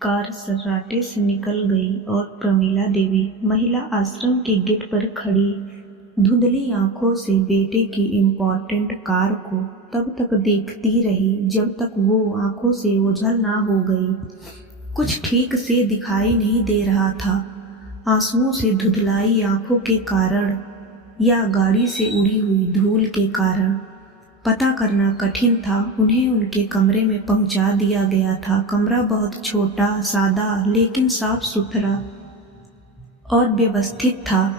Car सर्राटे से निकल गई और प्रमीला देवी महिला आश्रम के गेट पर खड़ी धुंधली आंखों से बेटे की इम्पोर्टेंट कार को तब तक देखती रही जब तक वो आंखों से ओझल ना हो गई। कुछ ठीक से दिखाई नहीं दे रहा था, आंसुओं से धुंधलाई आंखों के कारण या गाड़ी से उड़ी हुई धूल के कारण पता करना कठिन था। उन्हें उनके कमरे में पहुंचा दिया गया था। कमरा बहुत छोटा, सादा लेकिन साफ सुथरा और व्यवस्थित था।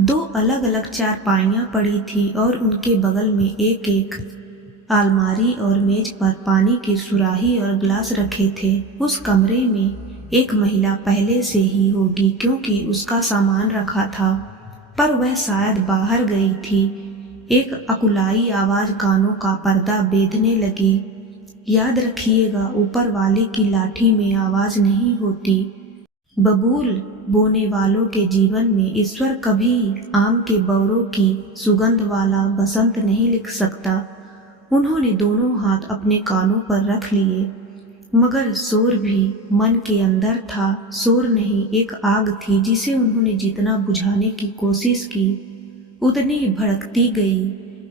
2 अलग अलग चारपाइयाँ पड़ी थी और उनके बगल में एक एक अलमारी और मेज पर पानी की सुराही और गिलास रखे थे। उस कमरे में एक महिला पहले से ही होगी क्योंकि उसका सामान रखा था, पर वह शायद बाहर गई थी। एक अकुलाई आवाज कानों का पर्दा बेधने लगी। याद रखिएगा, ऊपर वाले की लाठी में आवाज नहीं होती। बबूल बोने वालों के जीवन में ईश्वर कभी आम के बौरों की सुगंध वाला बसंत नहीं लिख सकता। उन्होंने दोनों हाथ अपने कानों पर रख लिए, मगर शोर भी मन के अंदर था। शोर नहीं, एक आग थी जिसे उन्होंने जितना बुझाने की कोशिश की उतनी भड़कती गई।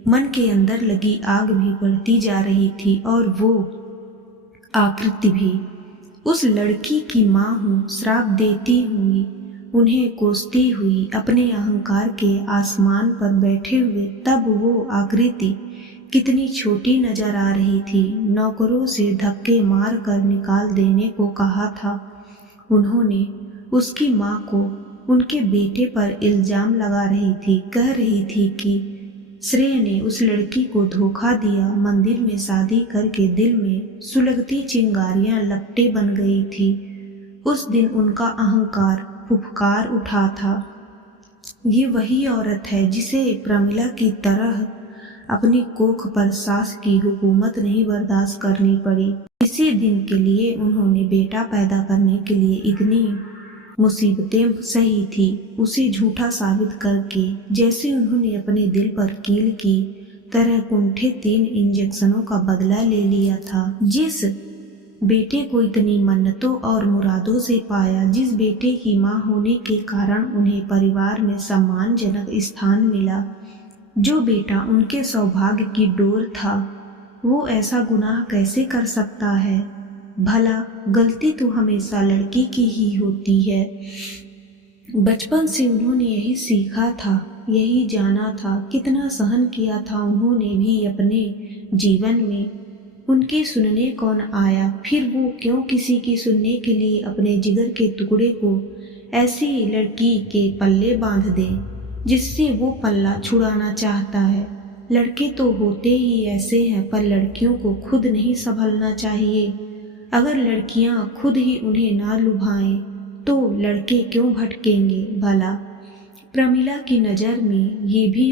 मन के अंदर लगी आग भी बढ़ती जा रही थी और वो आकृति भी। उस लड़की की माँ हूँ, श्राप देती हुई, उन्हें कोसती हुई, अपने अहंकार के आसमान पर बैठे हुए। तब वो आकृति कितनी छोटी नजर आ रही थी। नौकरों से धक्के मार कर निकाल देने को कहा था उन्होंने। उसकी माँ को उनके बेटे पर इल्जाम लगा रही थी, कह रही थी कि श्रेय ने उस लड़की को धोखा दिया। मंदिर में शादी करके दिल में सुलगती चिंगारियां लपटे बन गई थी। उस दिन उनका अहंकार फुफकार उठा था। ये वही औरत है जिसे प्रमिला की तरह अपनी कोख पर सास की हुकूमत नहीं बर्दाश्त करनी पड़ी। इसी दिन के लिए उन्होंने बेटा पैदा करने के लिए इतनी मुसीबतें सही थी, उसे झूठा साबित करके, जैसे उन्होंने अपने दिल पर कील की तरह कुंठे 3 इंजेक्शनों का बदला ले लिया था। जिस बेटे को इतनी मन्नतों और मुरादों से पाया, जिस बेटे की मां होने के कारण उन्हें परिवार में सम्मानजनक स्थान मिला, जो बेटा उनके सौभाग्य की डोर था, वो ऐसा गुनाह कैसे कर सकता है? भला गलती तो हमेशा लड़की की ही होती है। बचपन से उन्होंने यही सीखा था, यही जाना था। कितना सहन किया था उन्होंने भी अपने जीवन में। उनकी सुनने कौन आया? फिर वो क्यों किसी की सुनने के लिए अपने जिगर के टुकड़े को ऐसी लड़की के पल्ले बांध दे जिससे वो पल्ला छुड़ाना चाहता है? लड़के तो होते ही ऐसे हैं, पर लड़कियों को खुद नहीं संभलना चाहिए। अगर लड़कियां खुद ही उन्हें ना लुभाएं तो लड़के क्यों भटकेंगे भला? प्रमिला की नज़र में ये भी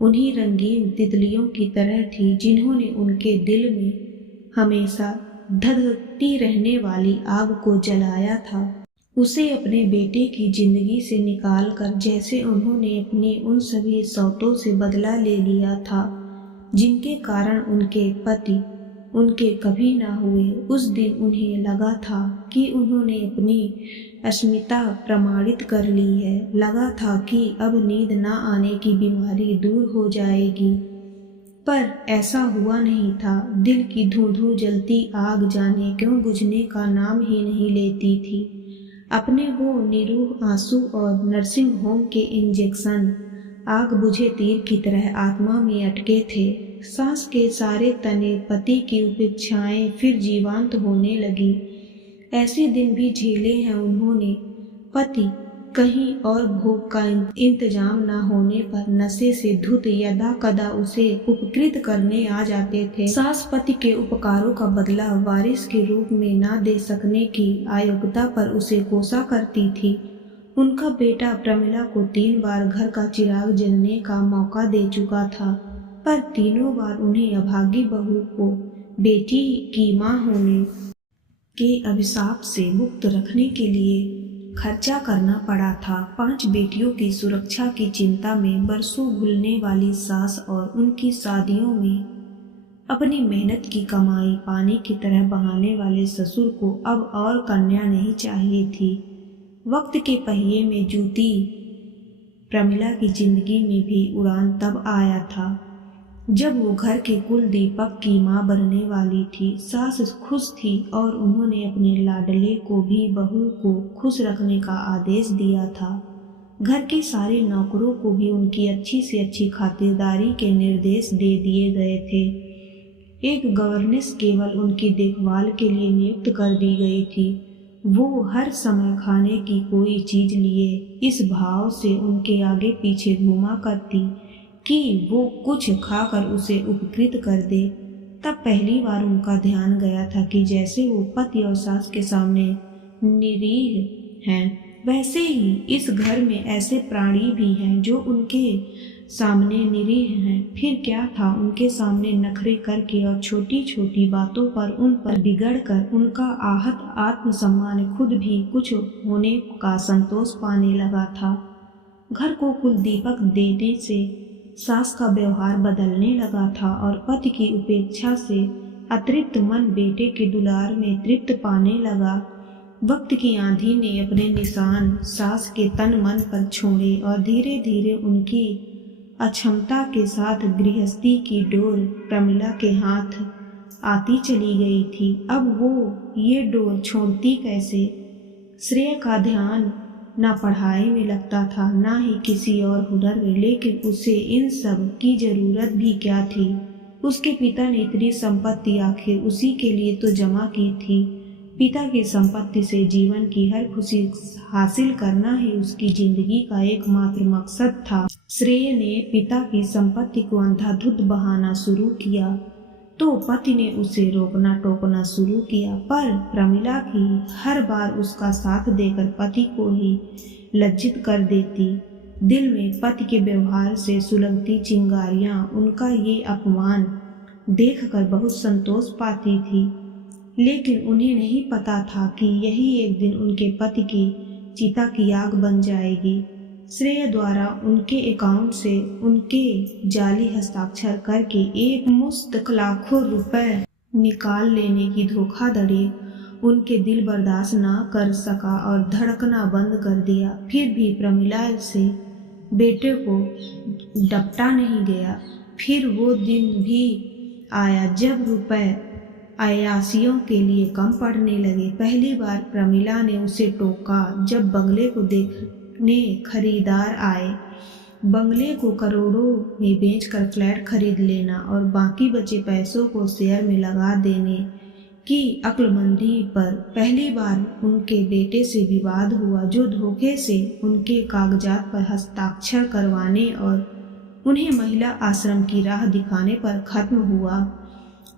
उन्हीं रंगीन तितलियों की तरह थी जिन्होंने उनके दिल में हमेशा धधकती रहने वाली आग को जलाया था। उसे अपने बेटे की जिंदगी से निकाल कर जैसे उन्होंने अपनी उन सभी सौतों से बदला ले लिया था जिनके कारण उनके पति उनके कभी ना हुए। उस दिन उन्हें लगा था कि उन्होंने अपनी अस्मिता प्रमाणित कर ली है। लगा था कि अब नींद ना आने की बीमारी दूर हो जाएगी, पर ऐसा हुआ नहीं था। दिल की धूं-धूं जलती आग जाने क्यों बुझने का नाम ही नहीं लेती थी। अपने वो निरूह आंसू और नर्सिंग होम के इंजेक्शन आग बुझे तीर की तरह आत्मा में अटके थे। सांस के सारे तने पति की उपेक्षाएं फिर जीवंत होने लगी। ऐसे दिन भी झेले हैं उन्होंने। पति कहीं और भोग का इंतजाम न होने पर नशे से धुत यदा कदा उसे उपकृत करने आ जाते थे। सास पति के उपकारों का बदला वारिस के रूप में न दे सकने की अयोग्यता पर उसे कोसा करती थी। उनका बेटा प्रमिला को 3 बार घर का चिराग जलने का मौका दे चुका था, पर तीनों बार उन्हें अभागी बहू को बेटी की मां होने के अभिशाप से मुक्त रखने के लिए खर्चा करना पड़ा था। 5 बेटियों की सुरक्षा की चिंता में बरसों भूलने वाली सास और उनकी शादियों में अपनी मेहनत की कमाई पानी की तरह बहाने वाले ससुर को अब और कन्या नहीं चाहिए थी। वक्त के पहिए में जूती प्रमिला की जिंदगी में भी उड़ान तब आया था जब वो घर के कुल दीपक की मां बनने वाली थी। सास खुश थी और उन्होंने अपने लाडले को भी बहू को खुश रखने का आदेश दिया था। घर के सारे नौकरों को भी उनकी अच्छी से अच्छी खातिरदारी के निर्देश दे दिए गए थे। एक गवर्नेस केवल उनकी देखभाल के लिए नियुक्त कर दी गई थी। वो हर समय खाने की कोई चीज लिए इस भाव से उनके आगे पीछे घूमा करती कि वो कुछ खाकर उसे उपकृत कर दे। तब पहली बार उनका ध्यान गया था कि जैसे वो पति और सास के सामने निरीह हैं, वैसे ही इस घर में ऐसे प्राणी भी हैं जो उनके सामने निरीह हैं। फिर क्या था, उनके सामने नखरे करके और छोटी छोटी बातों पर उन पर बिगड़कर उनका आहत आत्मसम्मान खुद भी कुछ होने का संतोष पाने लगा था। घर को कुल दीपक देने से सास का व्यवहार बदलने लगा था और पति की उपेक्षा से अतृप्त मन बेटे के दुलार में तृप्त पाने लगा। वक्त की आंधी ने अपने निशान सास के तन मन पर छोड़े और धीरे धीरे उनकी अक्षमता के साथ गृहस्थी की डोर प्रमिला के हाथ आती चली गई थी। अब वो ये डोर छोड़ती कैसे? श्रेय का ध्यान ना पढ़ाई में लगता था, ना ही किसी और हुनर में, लेकिन उसे इन सब की जरूरत भी क्या थी? उसके पिता ने इतनी संपत्ति आखिर उसी के लिए तो जमा की थी। पिता की संपत्ति से जीवन की हर खुशी हासिल करना ही उसकी जिंदगी का एकमात्र मकसद था। श्रेय ने पिता की संपत्ति को अंधाधुंध बहाना शुरू किया तो पति ने उसे रोकना टोकना शुरू किया, पर प्रमिला की हर बार उसका साथ देकर पति को ही लज्जित कर देती। दिल में पति के व्यवहार से सुलगती चिंगारियां उनका ये अपमान देखकर बहुत संतोष पाती थी, लेकिन उन्हें नहीं पता था कि यही एक दिन उनके पति की चिता की आग बन जाएगी। श्रेय द्वारा उनके अकाउंट से उनके जाली हस्ताक्षर करके एक मुश्त लाखों रुपए निकाल लेने की धोखाधड़ी उनके दिल बर्दाश्त ना कर सका और धड़कना बंद कर दिया। फिर भी प्रमिला से बेटे को डपटा नहीं गया। फिर वो दिन भी आया जब रुपए अयासियों के लिए कम पड़ने लगे। पहली बार प्रमिला ने उसे टोका जब बंगले को देखने खरीदार आए। बंगले को करोड़ों में बेचकर फ्लैट खरीद लेना और बाकी बचे पैसों को शेयर में लगा देने की अक्लमंदी पर पहली बार उनके बेटे से विवाद हुआ, जो धोखे से उनके कागजात पर हस्ताक्षर करवाने और उन्हें महिला आश्रम की राह दिखाने पर खत्म हुआ।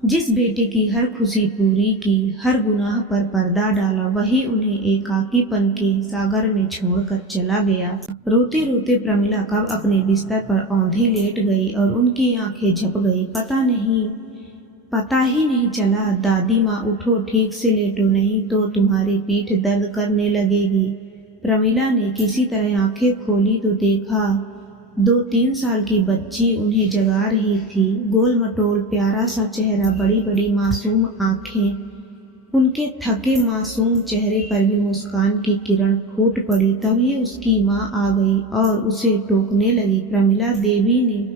जिस बेटे की हर खुशी पूरी की, हर गुनाह पर पर्दा डाला, वही उन्हें एकाकीपन के सागर में छोड़कर चला गया। रोते रोते प्रमिला कब अपने बिस्तर पर औंधी लेट गई और उनकी आंखें झप गई। पता ही नहीं चला। दादी माँ, उठो, ठीक से लेटो, नहीं तो तुम्हारी पीठ दर्द करने लगेगी। प्रमिला ने किसी तरह आंखें खोली तो देखा 2-3 साल की बच्ची उन्हें जगा रही थी। गोल मटोल प्यारा सा चेहरा, बड़ी बड़ी मासूम आंखें। उनके थके मासूम चेहरे पर भी मुस्कान की किरण फूट पड़ी। तभी उसकी माँ आ गई और उसे टोकने लगी। प्रमिला देवी ने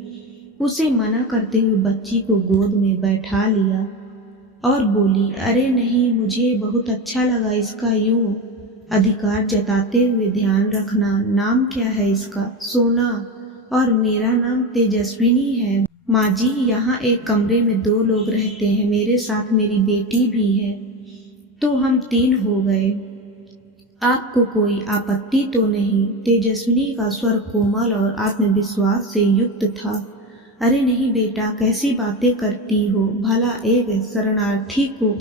उसे मना करते हुए बच्ची को गोद में बैठा लिया और बोली, अरे नहीं, मुझे बहुत अच्छा लगा इसका यूं अधिकार जताते हुए। ध्यान रखना, नाम क्या है इसका? सोना। और मेरा नाम तेजस्विनी है। माँ जी, यहाँ एक कमरे में 2 लोग रहते हैं, मेरे साथ मेरी बेटी भी है, तो हम 3 हो गए। आपको कोई आपत्ति तो नहीं? तेजस्विनी का स्वर कोमल और आत्मविश्वास से युक्त था। अरे नहीं बेटा, कैसी बातें करती हो? भला एक शरणार्थी को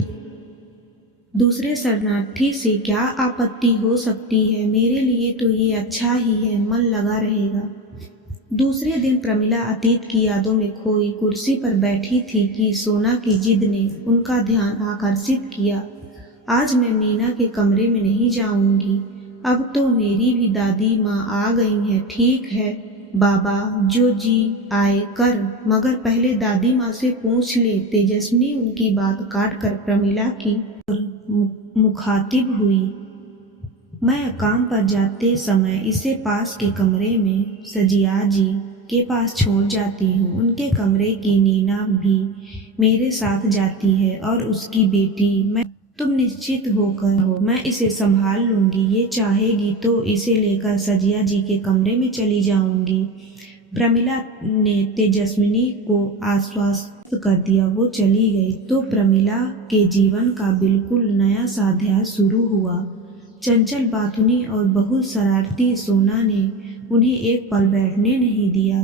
दूसरे शरणार्थी से क्या आपत्ति हो सकती है? मेरे लिए तो ये अच्छा ही है, मन लगा रहेगा। दूसरे दिन प्रमिला अतीत की यादों में खोई कुर्सी पर बैठी थी कि सोना की जिद ने उनका ध्यान आकर्षित किया। आज मैं मीना के कमरे में नहीं जाऊंगी, अब तो मेरी भी दादी माँ आ गई हैं। ठीक है, बाबा जो जी आए कर, मगर पहले दादी माँ से पूछ ले। तेजस्विनी उनकी बात काट कर प्रमिला की मुखातिब हुई। मैं काम पर जाते समय इसे पास के कमरे में सजिया जी के पास छोड़ जाती हूँ। उनके कमरे की नीना भी मेरे साथ जाती है और उसकी बेटी। तुम निश्चित होकर हो, मैं इसे संभाल लूंगी। ये चाहेगी तो इसे लेकर सजिया जी के कमरे में चली जाऊंगी। प्रमिला ने तेजस्विनी को आश्वस्त कर दिया। वो चली गई तो प्रमिला के जीवन का बिल्कुल नया सा अध्याय शुरू हुआ। चंचल बाथुनी और बहुत शरारती सोना ने उन्हें एक पल बैठने नहीं दिया।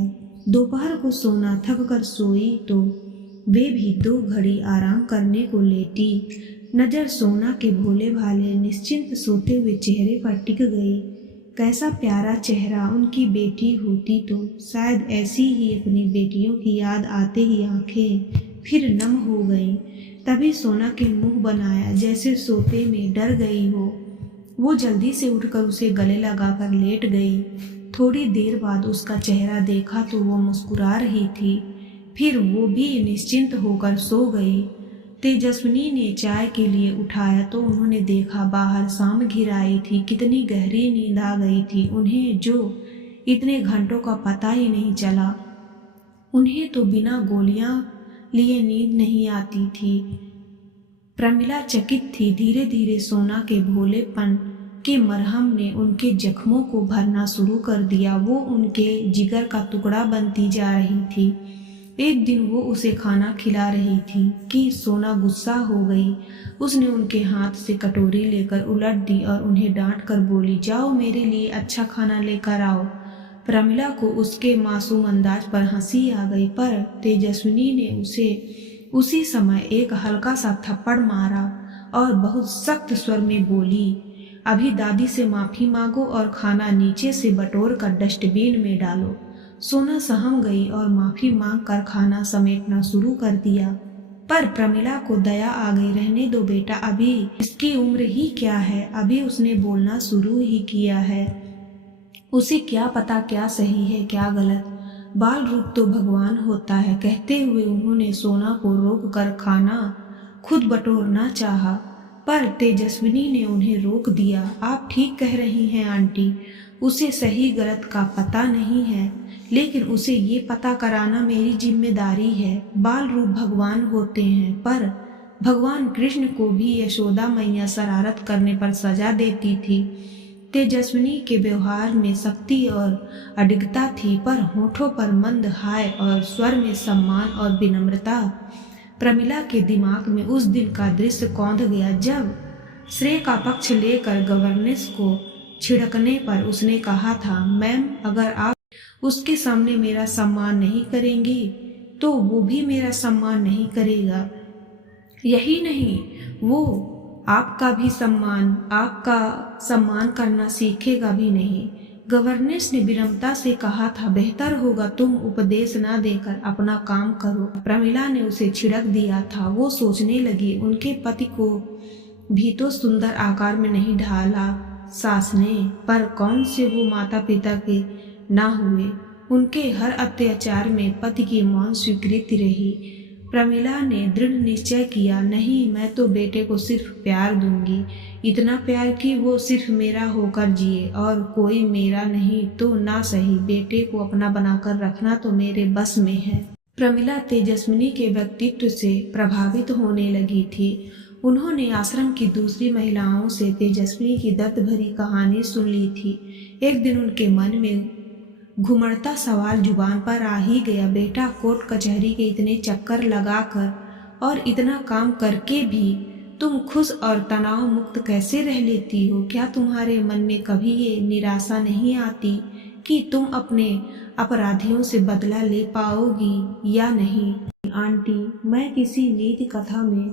दोपहर को सोना थक कर सोई तो वे भी 2 घड़ी आराम करने को लेटी। नजर सोना के भोले भाले निश्चिंत सोते हुए चेहरे पर टिक गई। कैसा प्यारा चेहरा। उनकी बेटी होती तो शायद ऐसी ही अपनी बेटियों की याद आते ही आंखें फिर नम हो गईं। तभी सोना के मुंह बनाया जैसे सोते में डर गई हो। वो जल्दी से उठकर उसे गले लगाकर लेट गई। थोड़ी देर बाद उसका चेहरा देखा तो वो मुस्कुरा रही थी। फिर वो भी निश्चिंत होकर सो गई। तेजस्विनी ने चाय के लिए उठाया तो उन्होंने देखा बाहर शाम घिर आई थी। कितनी गहरी नींद आ गई थी उन्हें, जो इतने घंटों का पता ही नहीं चला। उन्हें तो बिना गोलियां लिए नींद नहीं आती थी। प्रमिला चकित थी। धीरे धीरे सोना के भोलेपन के मरहम ने उनके जख्मों को भरना शुरू कर दिया। वो उनके जिगर का टुकड़ा बनती जा रही थी। एक दिन वो उसे खाना खिला रही थी कि सोना गुस्सा हो गई। उसने उनके हाथ से कटोरी लेकर उलट दी और उन्हें डांट कर बोली, जाओ मेरे लिए अच्छा खाना लेकर आओ। प्रमिला को उसके मासूम अंदाज पर हंसी आ गई, पर तेजस्विनी ने उसे उसी समय एक हल्का सा थप्पड़ मारा और बहुत सख्त स्वर में बोली, अभी दादी से माफी मांगो और खाना नीचे से बटोर कर डस्टबिन में डालो। सोना सहम गई और माफी मांग कर खाना समेटना शुरू कर दिया। पर प्रमिला को दया आ गई। रहने दो बेटा, अभी इसकी उम्र ही क्या है, अभी उसने बोलना शुरू ही किया है। उसे क्या पता क्या सही है क्या गलत। बाल रूप तो भगवान होता है। कहते हुए उन्होंने सोना को रोक कर खाना खुद बटोरना चाहा, पर तेजस्विनी ने उन्हें रोक दिया। आप ठीक कह रही हैं आंटी, उसे सही गलत का पता नहीं है, लेकिन उसे ये पता कराना मेरी जिम्मेदारी है। बाल रूप भगवान होते हैं, पर भगवान कृष्ण को भी यशोदा मैया शरारत करने पर सजा देती थी। तेजस्विनी के व्यवहार में सख्ती और अडिगता थी, पर होठों पर मंद हाय और स्वर में सम्मान और विनम्रता। प्रमिला के दिमाग में उस दिन का दृश्य कौंध गया जब श्रेय का पक्ष लेकर गवर्नेंस को छिड़कने पर उसने कहा था, मैम अगर आप उसके सामने मेरा सम्मान नहीं करेंगी तो वो भी मेरा सम्मान नहीं करेगा। यही नहीं, वो आपका सम्मान करना सीखेगा भी नहीं। गवर्नेंस ने विनम्रता से कहा था, बेहतर होगा तुम उपदेश ना देकर अपना काम करो। प्रमिला ने उसे छिड़क दिया था। वो सोचने लगी, उनके पति को भी तो सुंदर आकार में नहीं ढाला सास ने, पर कौन से वो माता पिता के ना हुए। उनके हर अत्याचार में पति की मौन स्वीकृति रही। प्रमिला ने दृढ़ निश्चय किया, नहीं मैं तो बेटे को सिर्फ प्यार दूंगी, इतना प्यार कि वो सिर्फ मेरा होकर जिए और कोई मेरा नहीं तो ना सही। बेटे को अपना बनाकर रखना तो मेरे बस में है। प्रमिला तेजस्विनी के व्यक्तित्व से प्रभावित होने लगी थी। उन्होंने आश्रम की दूसरी महिलाओं से तेजस्विनी की दर्द भरी कहानी सुन ली थी। एक दिन उनके मन में घुमड़ता सवाल जुबान पर आ ही गया, बेटा कोर्ट कचहरी के इतने चक्कर लगाकर और इतना काम करके भी तुम खुश और तनाव मुक्त कैसे रह लेती हो? क्या तुम्हारे मन में कभी ये निराशा नहीं आती कि तुम अपने अपराधियों से बदला ले पाओगी या नहीं? आंटी, मैं किसी नीति कथा में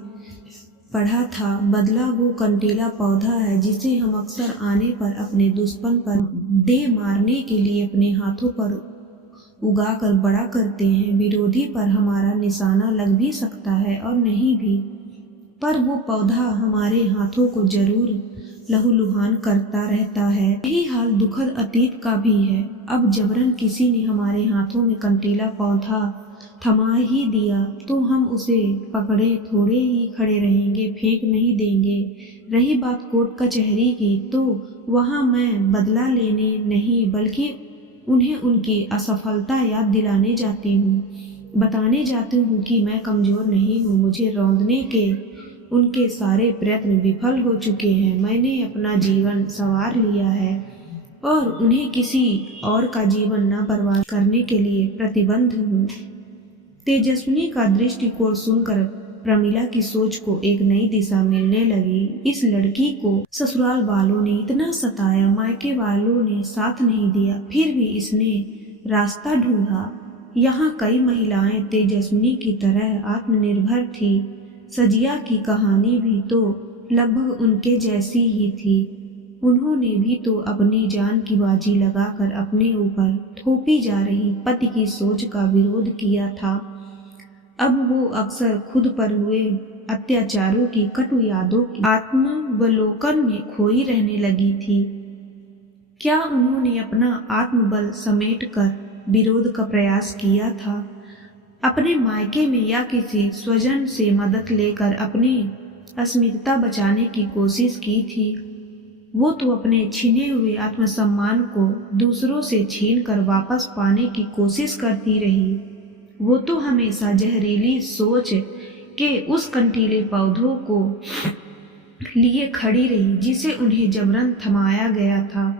पढ़ा था, बदला वो कंटीला पौधा है जिसे हम अक्सर आने पर अपने दुश्मन पर दे मारने के लिए अपने हाथों पर उगाकर बड़ा करते हैं। विरोधी पर हमारा निशाना लग भी सकता है और नहीं भी, पर वो पौधा हमारे हाथों को जरूर लहूलुहान करता रहता है। यही हाल दुखद अतीत का भी है। अब जबरन किसी ने हमारे हाथों में कंटीला पौधा थमा ही दिया तो हम उसे पकड़े थोड़े ही खड़े रहेंगे, फेंक नहीं देंगे। रही बात कोर्ट कचहरी की, तो वहाँ मैं बदला लेने नहीं बल्कि उन्हें उनकी असफलता याद दिलाने जाती हूँ। बताने जाती हूँ कि मैं कमज़ोर नहीं हूँ। मुझे रौंदने के उनके सारे प्रयत्न विफल हो चुके हैं। मैंने अपना जीवन संवार लिया है और उन्हें किसी और का जीवन न बर्बाद करने के लिए प्रतिबद्ध हूँ। तेजस्विनी का दृष्टिकोण सुनकर प्रमिला की सोच को एक नई दिशा मिलने लगी। इस लड़की को ससुराल वालों ने इतना सताया, मायके वालों ने साथ नहीं दिया, फिर भी इसने रास्ता ढूंढा। यहाँ कई महिलाएं तेजस्विनी की तरह आत्मनिर्भर थी। सजिया की कहानी भी तो लगभग उनके जैसी ही थी। उन्होंने भी तो अपनी जान की बाजी लगाकर अपने ऊपर थोपी जा रही पति की सोच का विरोध किया था। अब वो अक्सर खुद पर हुए अत्याचारों की कटु यादों की आत्मावलोकन में खोई रहने लगी थी। क्या उन्होंने अपना आत्मबल समेटकर विरोध का प्रयास किया था? अपने मायके में या किसी स्वजन से मदद लेकर अपनी अस्मिता बचाने की कोशिश की थी? वो तो अपने छीने हुए आत्मसम्मान को दूसरों से छीनकर वापस पाने की कोशिश करती रही। वो तो हमेशा जहरीली सोच के उस कंटीले पौधों को लिए खड़ी रही जिसे उन्हें जबरन थमाया गया था।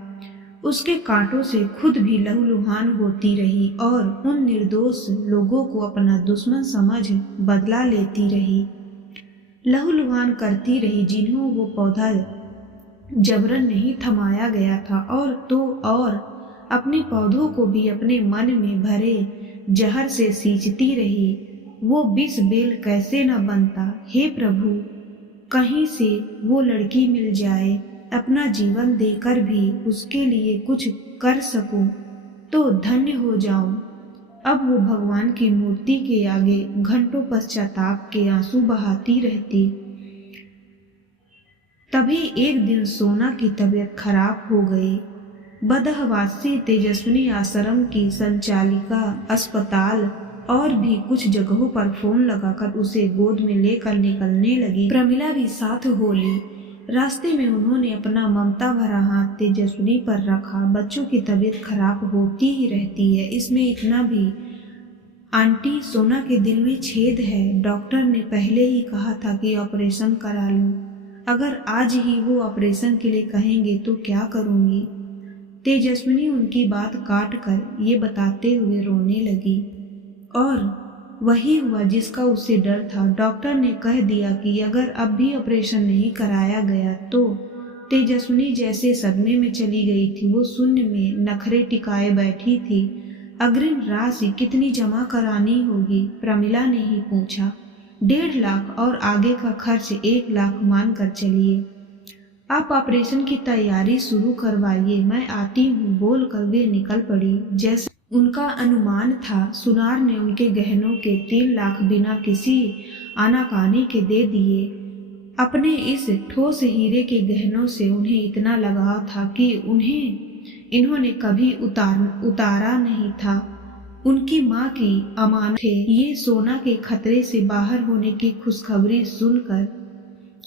उसके कांटों से खुद भी लहूलुहान होती रही और उन निर्दोष लोगों को अपना दुश्मन समझ बदला लेती रही। लहूलुहान करती रही जिन्हों वो पौधा जबरन नहीं थमाया गया था, और अपने पौधों को भी अपने मन में भरे जहर से सींचती रही। वो विष बेल कैसे न बनता। हे प्रभु, कहीं से वो लड़की मिल जाए, अपना जीवन देकर भी उसके लिए कुछ कर सकूं तो धन्य हो जाऊं। अब वो भगवान की मूर्ति के आगे घंटों पश्चाताप के आंसू बहाती रहती। तभी एक दिन सोना की तबीयत खराब हो गई। बदहवासी तेजस्विनी आश्रम की संचालिका अस्पताल और भी कुछ जगहों पर फोन लगाकर उसे गोद में लेकर निकलने लगी। प्रमिला भी साथ हो ली। रास्ते में उन्होंने अपना ममता भरा हाथ तेजस्विनी पर रखा। बच्चों की तबीयत खराब होती ही रहती है, इसमें इतना भी। आंटी, सोना के दिल में छेद है। डॉक्टर ने पहले ही कहा था कि ऑपरेशन करा लूं। अगर आज ही वो ऑपरेशन के लिए कहेंगे तो क्या करूंगी? तेजस्विनी उनकी बात काट कर ये बताते हुए रोने लगी। और वही हुआ जिसका उसे डर था। डॉक्टर ने कह दिया कि अगर अब भी ऑपरेशन नहीं कराया गया तो तेजस्विनी जैसे सदमे में चली गई थी। वो शून्य में नखरे टिकाए बैठी थी। अग्रिम राशि कितनी जमा करानी होगी? प्रमिला ने ही पूछा। 1.5 लाख और आगे का खर्च 1 लाख मान कर चलिए। आप ऑपरेशन की तैयारी शुरू करवाइए, मैं आती हूँ, बोलकर वे निकल पड़ी। जैसा उनका अनुमान था, सुनार ने उनके गहनों के 3 लाख बिना किसी आनाकानी के दे दिए। अपने इस ठोस हीरे के गहनों से उन्हें इतना लगाव था कि इन्होंने कभी उतारा नहीं था। उनकी माँ की अमानत थे। ये सोना के खतरे से बाहर होने की खुशखबरी सुनकर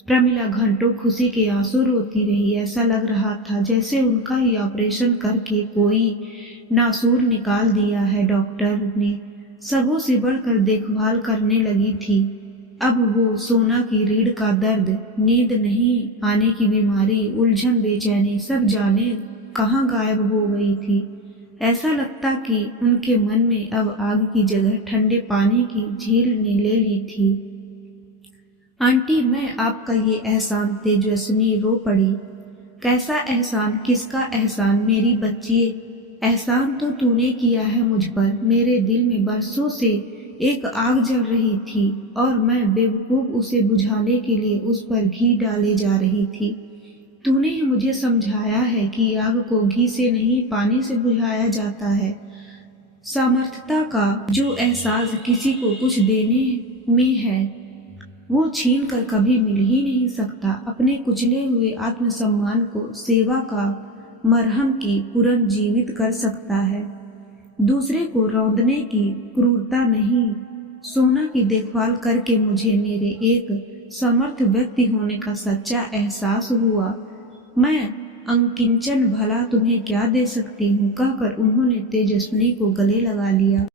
प्रमिला घंटों खुशी के आंसू रोती रही। ऐसा लग रहा था जैसे उनका ही ऑपरेशन करके कोई नासूर निकाल दिया है। डॉक्टर ने सबों से बढ़कर देखभाल करने लगी थी। अब वो सोना की रीढ़ का दर्द, नींद नहीं आने की बीमारी, उलझन, बेचैनी सब जाने कहाँ गायब हो गई थी। ऐसा लगता कि उनके मन में अब आग की जगह ठंडे पानी की झील ने ले ली थी। आंटी, मैं आपका ये एहसान। तेजस्विनी रो पड़ी। कैसा एहसान? किसका एहसान? मेरी बच्ची, एहसान तो तूने किया है मुझ पर। मेरे दिल में बरसों से एक आग जल रही थी और मैं बेवकूफ उसे बुझाने के लिए उस पर घी डाले जा रही थी। तूने ही मुझे समझाया है कि आग को घी से नहीं पानी से बुझाया जाता है। सामर्थ्यता का जो एहसास किसी को कुछ देने में है वो छीन कर कभी मिल ही नहीं सकता। अपने कुचले हुए आत्मसम्मान को सेवा का मरहम की पुनर्जीवित कर सकता है। दूसरे को रौंदने की क्रूरता नहीं। सोना की देखभाल करके मुझे मेरे एक समर्थ व्यक्ति होने का सच्चा एहसास हुआ। मैं अंकिंचन भला तुम्हें क्या दे सकती हूँ, कहकर उन्होंने तेजस्विनी को गले लगा लिया।